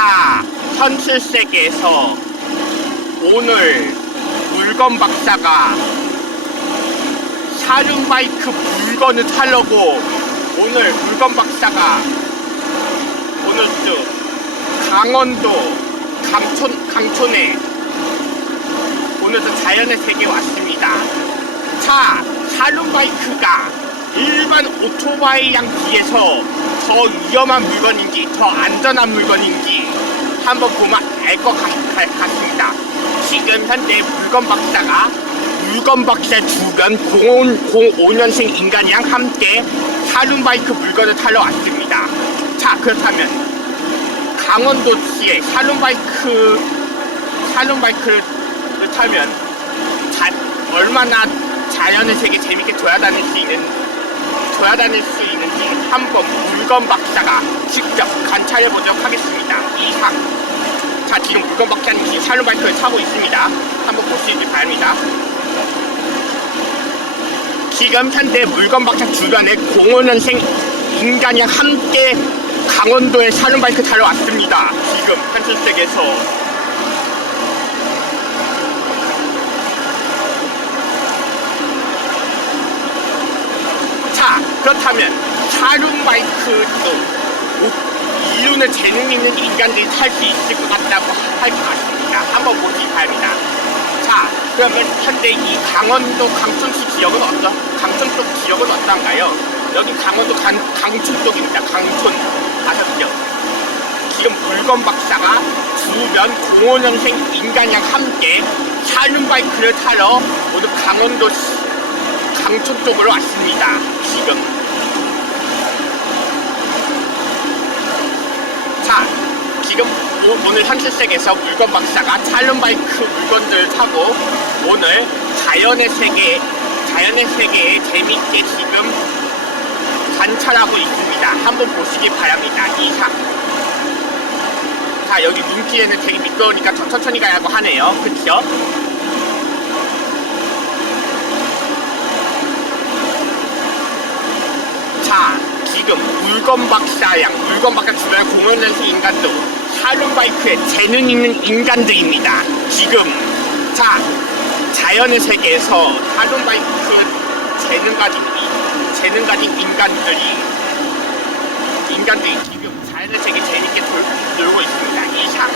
자, 현실세계에서 오늘 물건 박사가 샤륜바이크 물건을 타려고 오늘 물건 박사가 오늘 저 강원도 강촌 강촌에 오늘 저 자연의 세계에 왔습니다. 자, 샤륜바이크가 일반 오토바이랑 비해서 더 위험한 물건인지 더 안전한 물건인지 한번 보면 알 것 같습니다. 지금 현재 물건 박사가 물건 박사 주변 05년생 인간이랑 함께 샤륜바이크 물건을 타러 왔습니다. 자, 그렇다면 강원도시에 샤륜바이크 샤륜바이크를 타면 자, 얼마나 자연의 세계 재밌게 돌아다닐 수 있는 돌아다닐 수 있는지 한번 물건 박사가 직접 관찰해 보도록 하겠습니다. 이상. 자, 지금 물건 박사님 지금 샬롬바이크를 타고 있습니다. 한번 볼 수 있길 바랍니다. 지금 현재 물건 박사 주변에 05년생 인간이 함께 강원도에 샬롬바이크 타러 왔습니다. 지금 현실세계에서 자, 그렇다면 샤룸바이크도 이윤의 재능 있는 인간들이 탈 수 있을 것 같다고 할 것 같습니다. 한번 보기 바랍니다. 자, 그러면 현재 이 강원도 강촌시 지역은 어떤, 강촌 쪽 지역은 어떤가요? 여기 강원도 강, 강촌 쪽입니다. 강촌. 아셨죠? 지금 물건 박사가 주변 05년생 인간이랑 함께 샤룸바이크를 타러 모두 강원도 시, 강촌 쪽으로 왔습니다. 지금. 자, 지금 오- 오늘 현실세계에서 물건 박사가 찰론바이크 물건들을 타고 오늘 자연의 세계, 자연의 세계에 재밌게 지금 관찰하고 있습니다. 한번 보시기 바랍니다. 이상. 자, 여기 눈길에는 되게 미끄러우니까 더 천천히 가라고 하네요. 그쵸? 자, 지금 물건 박사양, 물건 박사 주변 공연연수 인간도 샤룸바이크에 재능 있는 인간들입니다. 지금, 자, 자연의 세계에서 샤룸바이크 재능 가진, 이- 재능 가진 인간들이, 인간들이 지금 자연의 세계 재밌게 돌, 놀고 있습니다. 이상.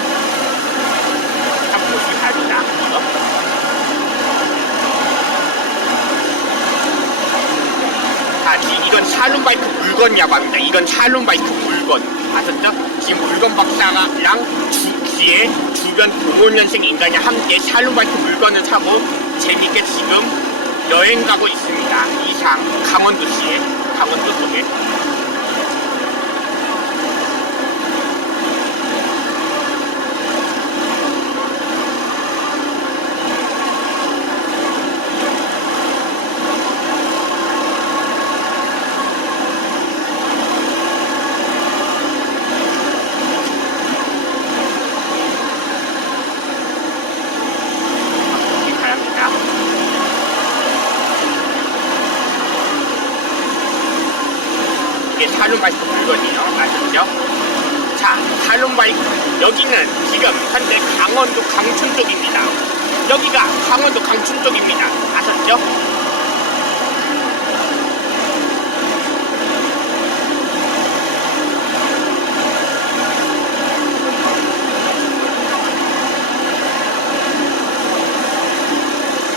한번 보시기 바랍니다. 어? 아, 이- 이건 샬롬바이크 물건이라고 합니다. 이건 샬롬바이크 물건. 아셨죠? 지금 물건 박사랑 주, 뒤에 주변 05년생 인간이 함께 샬롬바이크 물건을 타고 재밌게 지금 여행 가고 있습니다. 이상 강원도시에 강원도 속에 보시기 바랍니다. 이게 샬롬바이크 물건이에요. 아셨죠? 자, 샬롬바이크. 여기는 지금 현재 강원도 강춘 쪽입니다. 여기가 강원도 강춘 쪽입니다. 아셨죠?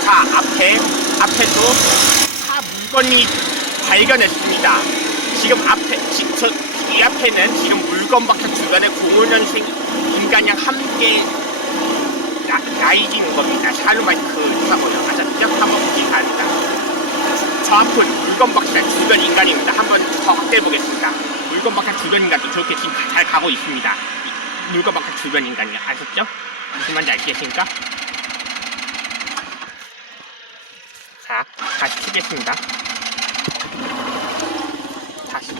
자, 앞에, 앞에도 차 물건이 발견했습니다. 지금 앞에, 지, 저, 이 앞에는 지금 물건 박사 주변에 05년생 인간이랑 함께 라, 라이딩 겁니다. 샤르마이크 타고요. 아셨죠? 한번 보기 바랍니다. 저 앞은 물건 박사 주변 인간입니다. 한번 더 확대해 보겠습니다. 물건 박사 주변 인간도 저렇게 지금 잘 가고 있습니다. 이 물건 박사 주변 인간이요. 아셨죠? 무슨 말인지 아시겠습니까? 자, 다시 키겠습니다. 다시.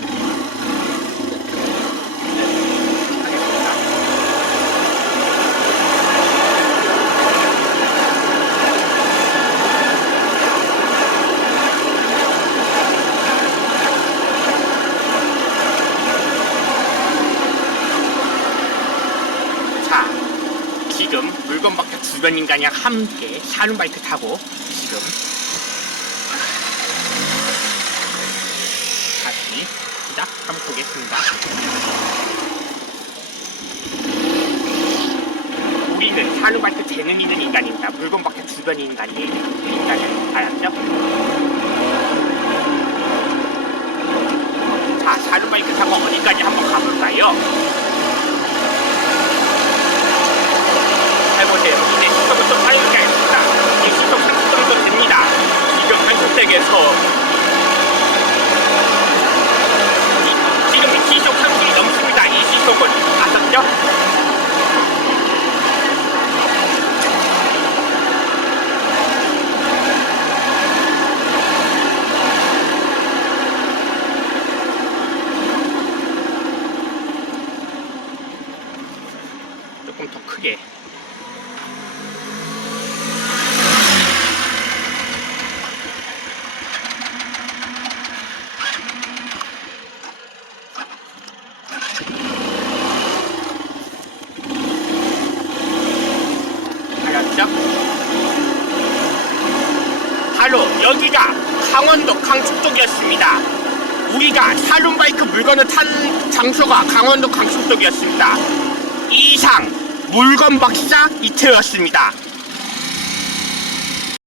하겠습니다. 주변 인간이랑 함께 샤lun바이크 타고 지금 다시 시작 한번 보겠습니다. 우리는 샤lun바이크 재능 있는 인간입니다. 물건 밖에 주변 인간이에요. 인간은 알았죠? 자, 샤lun바이크 타고 어디까지 한번 가볼까요? 해보세요. 이제 시속은 좀 빨리 가겠습니다. 이 시속 30 정도 됩니다. 지금 한국택에서 이- 지금 이 시속 30이 넘습니다. 이 시속은 아셨죠? 조금 더 크게. 알았죠? 바로 여기가 강원도 강축 쪽이었습니다. 우리가 샤룬바이크 물건을 탄 장소가 강원도 강축 쪽이었습니다. 이상 물건 박사 이태였습니다.